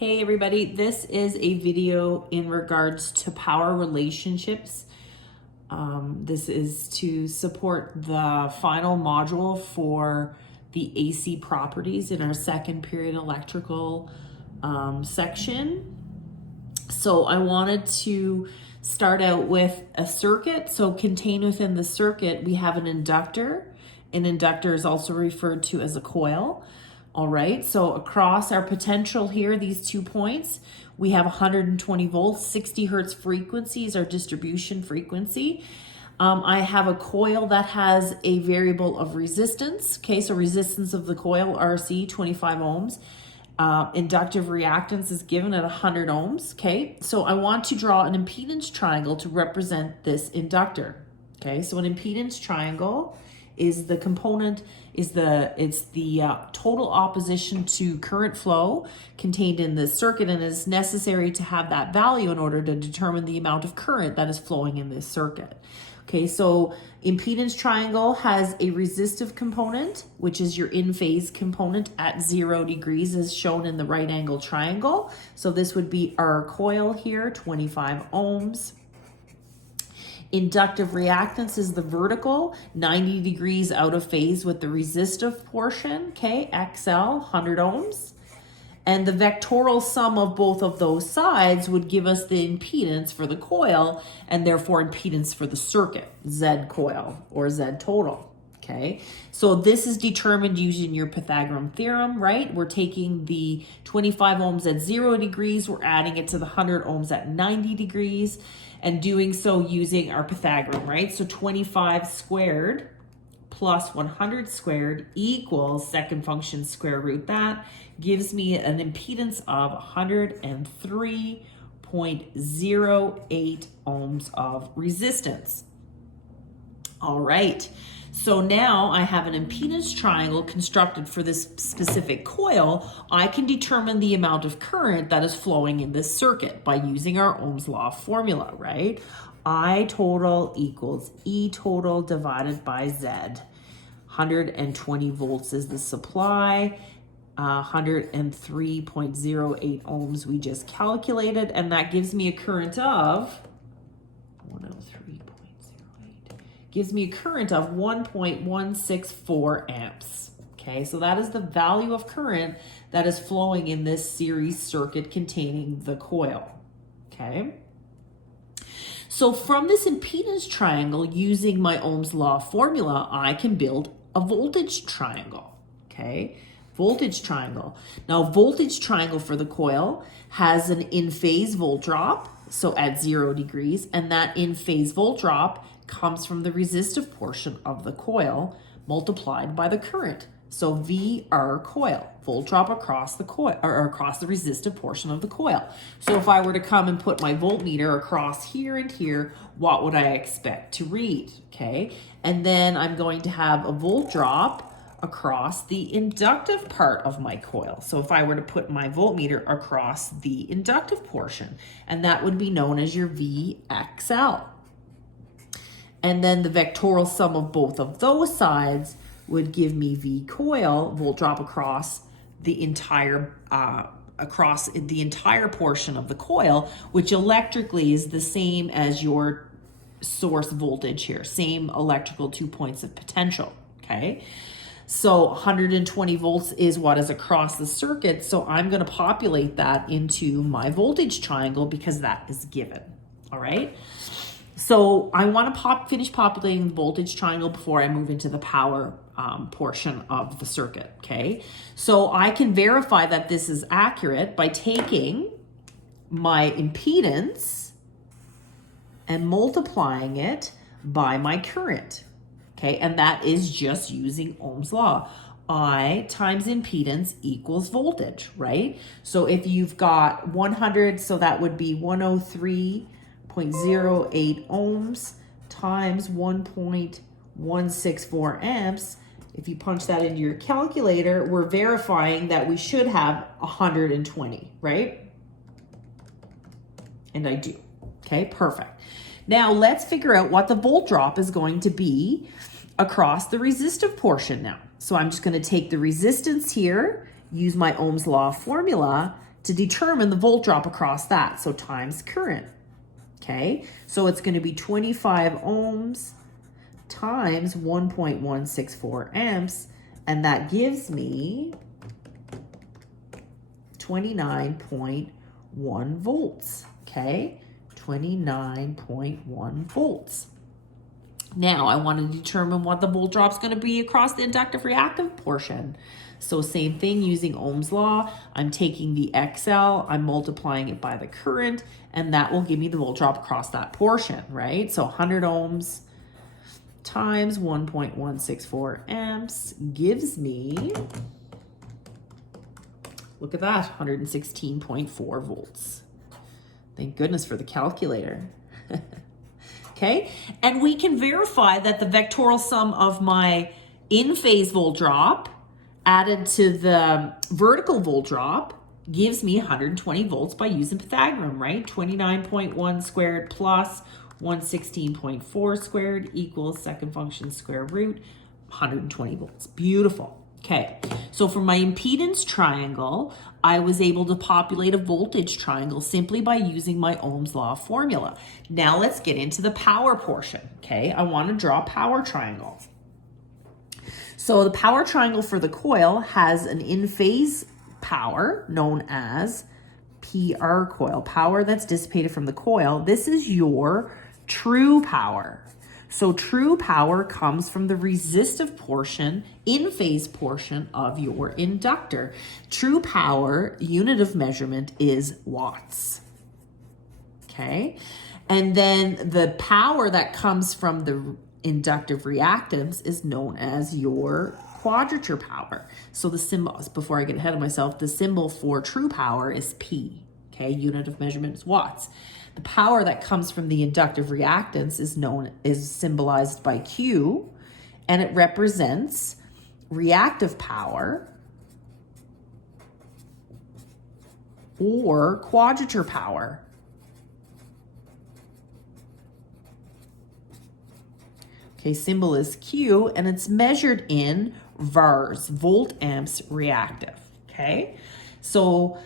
Hey everybody, this is a video in regards to power relationships. This is to support the final module for the AC properties in our second period electrical section. So I wanted to start out with a circuit. So contained within the circuit, we have an inductor. An inductor is also referred to as a coil. All right, so across our potential here, these 2 points, we have 120 volts, 60 hertz frequency is our distribution frequency. I have a coil that has a variable of resistance. Okay, so resistance of the coil, RC, 25 ohms. Inductive reactance is given at 100 ohms. Okay, so I want to draw an impedance triangle to represent this inductor. Okay, so an impedance triangle is the component, it's the total opposition to current flow contained in the circuit, and is necessary to have that value in order to determine the amount of current that is flowing in this circuit. Okay, so impedance triangle has a resistive component, which is your in-phase component at 0 degrees as shown in the right angle triangle. So this would be our coil here, 25 ohms. Inductive reactance is the vertical, 90 degrees out of phase with the resistive portion, okay, XL, 100 ohms. And the vectorial sum of both of those sides would give us the impedance for the coil, and therefore impedance for the circuit, Z coil or Z total, okay? So this is determined using your Pythagorean theorem, right? We're taking the 25 ohms at 0 degrees, we're adding it to the 100 ohms at 90 degrees, and doing so using our Pythagorean, right? So 25 squared plus 100 squared equals second function square root that, gives me an impedance of 103.08 ohms of resistance. All right, so now I have an impedance triangle constructed for this specific coil. I can determine the amount of current that is flowing in this circuit by using our Ohm's law formula, right? I total equals E total divided by Z. 120 volts is the supply, 103.08 ohms we just calculated, and that gives me a current of 103.08. Gives me a current of 1.164 amps. Okay, so that is the value of current that is flowing in this series circuit containing the coil. Okay. So from this impedance triangle, using my Ohm's law formula, I can build a voltage triangle. Okay, voltage triangle. Now, voltage triangle for the coil has an in-phase volt drop, so at 0 degrees, and that in-phase volt drop comes from the resistive portion of the coil multiplied by the current. So VR coil, volt drop across the coil, or across the resistive portion of the coil. So if I were to come and put my voltmeter across here and here, what would I expect to read? Okay, and then I'm going to have a volt drop across the inductive part of my coil. So if I were to put my voltmeter across the inductive portion, and that would be known as your VXL. And then the vectorial sum of both of those sides would give me V coil, volt drop across the entire portion of the coil, which electrically is the same as your source voltage here, same electrical 2 points of potential, okay? So 120 volts is what is across the circuit, so I'm gonna populate that into my voltage triangle because that is given, all right? So I want to finish populating the voltage triangle before I move into the power portion of the circuit, okay? So I can verify that this is accurate by taking my impedance and multiplying it by my current, okay? And that is just using Ohm's law. I times impedance equals voltage, right? So if you've got 100, so that would be 103.08 ohms times 1.164 amps. If you punch that into your calculator, we're verifying that we should have 120, right? And I do. Okay, perfect. Now let's figure out what the volt drop is going to be across the resistive portion now. So I'm just going to take the resistance here, use my Ohm's law formula, to determine the volt drop across that. So times current. Okay, so it's going to be 25 ohms times 1.164 amps, and that gives me 29.1 volts. Okay, 29.1 volts. Now I want to determine what the volt drop is going to be across the inductive reactive portion. So same thing, using Ohm's law, I'm taking the XL, I'm multiplying it by the current, and that will give me the volt drop across that portion, right? So 100 ohms times 1.164 amps gives me, look at that, 116.4 volts. Thank goodness for the calculator. Okay, and we can verify that the vectorial sum of my in-phase volt drop added to the vertical volt drop gives me 120 volts by using Pythagorean, right? 29.1 squared plus 116.4 squared equals second function square root, 120 volts. Beautiful. Okay, so for my impedance triangle, I was able to populate a voltage triangle simply by using my Ohm's law formula. Now let's get into the power portion, okay? I want to draw a power triangle. So the power triangle for the coil has an in-phase power known as PR coil, power that's dissipated from the coil. This is your true power. So true power comes from the resistive portion, in-phase portion of your inductor. True power, unit of measurement is watts. Okay? And then the power that comes from the inductive reactance is known as your quadrature power. So the symbol, before I get ahead of myself, the symbol for true power is P. Okay? Unit of measurement is watts. The power that comes from the inductive reactance is symbolized by Q, and it represents reactive power or quadrature power. Okay, symbol is Q, and it's measured in VARs, volt amps reactive. Okay, so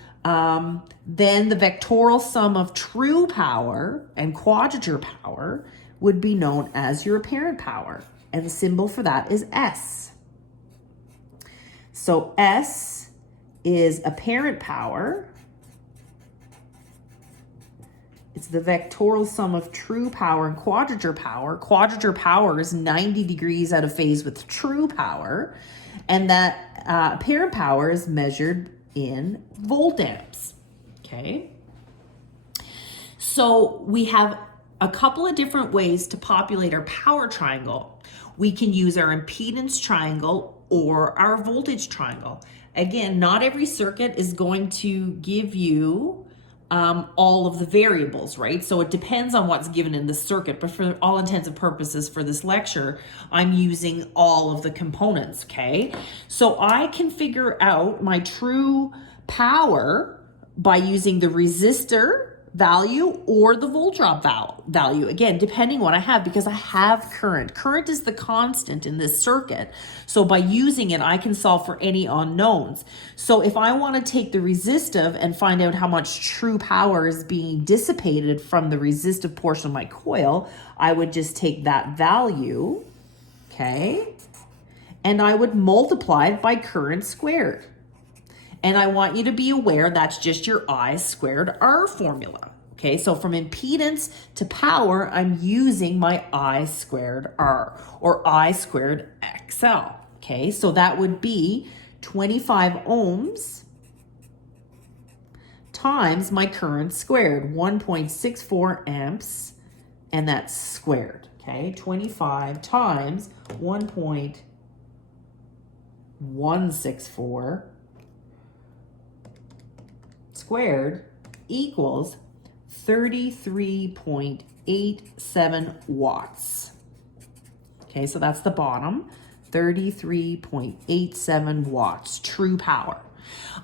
then the vectorial sum of true power and quadrature power would be known as your apparent power. And the symbol for that is S. So S is apparent power. It's the vectorial sum of true power and quadrature power. Quadrature power is 90 degrees out of phase with true power. And that apparent power is measured in volt amps. Okay, so we have a couple of different ways to populate our power triangle. We can use our impedance triangle or our voltage triangle. Again, not every circuit is going to give you all of the variables, right? So it depends on what's given in the circuit, but for all intents and purposes for this lecture, I'm using all of the components, okay? So I can figure out my true power by using the resistor value or the volt drop value, again, depending what I have, because I have current. Current is the constant in this circuit. So by using it, I can solve for any unknowns. So if I want to take the resistive and find out how much true power is being dissipated from the resistive portion of my coil, I would just take that value, okay, and I would multiply it by current squared. And I want you to be aware that's just your I squared R formula. Okay, so from impedance to power, I'm using my I squared R or I squared XL. Okay, so that would be 25 ohms times my current squared, 1.64 amps, and that's squared. Okay, 25 times 1.164 squared equals 33.87 watts. Okay, so that's the bottom, 33.87 watts, true power.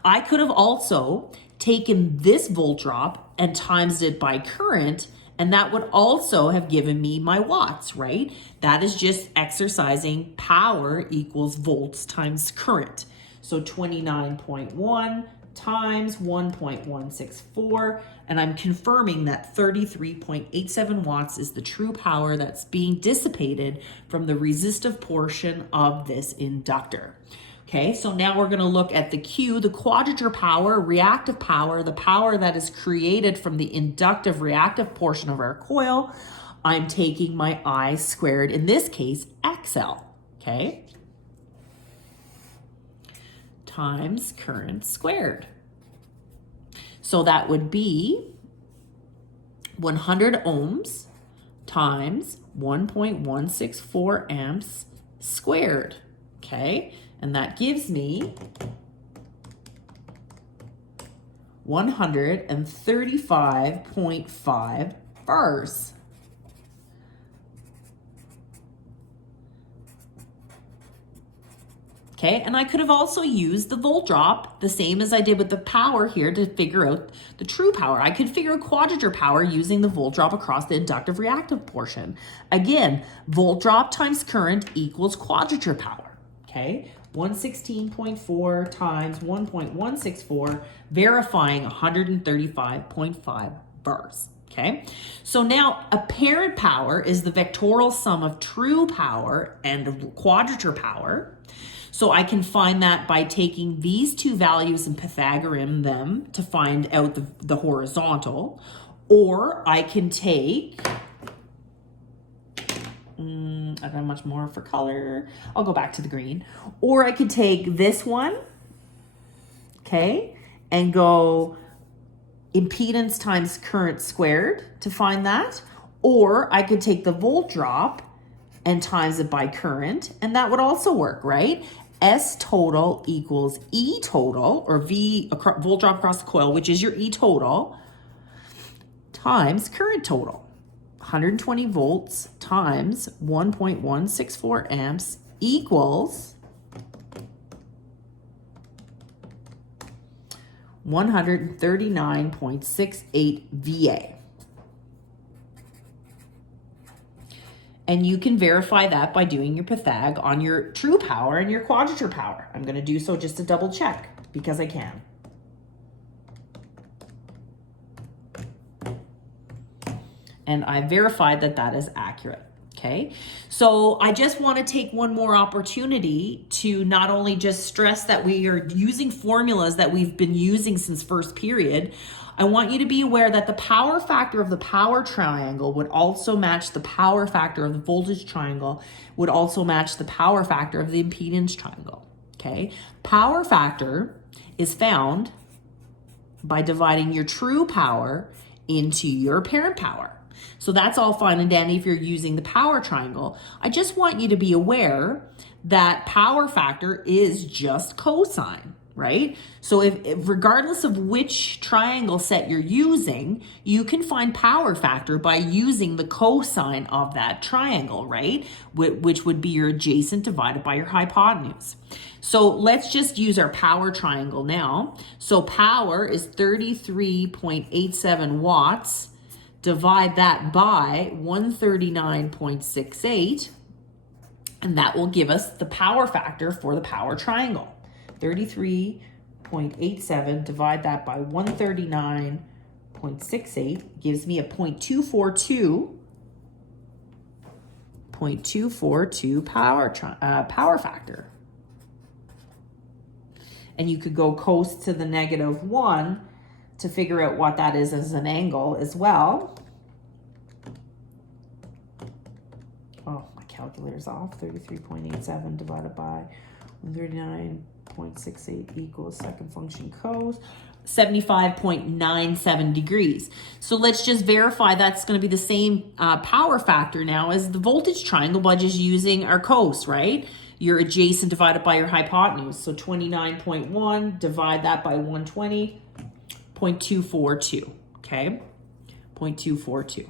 I could have also taken this volt drop and times it by current, and that would also have given me my watts, right? That is just exercising power equals volts times current. So 29.1 times 1.164, and I'm confirming that 33.87 watts is the true power that's being dissipated from the resistive portion of this inductor. Okay, so now we're going to look at the Q, the quadrature power, reactive power, the power that is created from the inductive reactive portion of our coil. I'm taking my I squared, in this case, XL, okay, times current squared. So that would be 100 ohms times 1.164 amps squared, okay? And that gives me 135.5 bars. Okay, and I could have also used the volt drop, the same as I did with the power here, to figure out the true power. I could figure out quadrature power using the volt drop across the inductive reactive portion. Again, volt drop times current equals quadrature power, okay? 116.4 times 1.164, verifying 135.5 bars. Okay, so now apparent power is the vectorial sum of true power and quadrature power. So I can find that by taking these two values and Pythagorean them to find out the horizontal, or I can take, I don't have much more for color. I'll go back to the green. Or I could take this one, okay, and go impedance times current squared to find that. Or I could take the volt drop and times it by current, and that would also work, right? S total equals E total, or V, volt drop across the coil, which is your E total, times current total. 120 volts times 1.164 amps equals 139.68 VA. And you can verify that by doing your Pythag on your true power and your quadrature power. I'm going to do so just to double check because I can. And I verified that that is accurate. Okay, so I just want to take one more opportunity to not only just stress that we are using formulas that we've been using since first period. I want you to be aware that the power factor of the power triangle would also match the power factor of the voltage triangle, would also match the power factor of the impedance triangle. Okay, power factor is found by dividing your true power into your apparent power. So that's all fine and dandy if you're using the power triangle. I just want you to be aware that power factor is just cosine, right? So if regardless of which triangle set you're using, you can find power factor by using the cosine of that triangle, right? Which would be your adjacent divided by your hypotenuse. So let's just use our power triangle now. So power is 33.87 watts. Divide that by 139.68, and that will give us the power factor for the power triangle. 33.87, divide that by 139.68, gives me a 0.242 power factor. And you could go close to the -1 to figure out what that is as an angle as well. Oh, my calculator's off. 33.87 divided by 139.68 equals second function cos. 75.97 degrees. So let's just verify that's going to be the same power factor now as the voltage triangle by just using our cos, right? Your adjacent divided by your hypotenuse. So 29.1, divide that by 120. 0.242, okay? 0.242.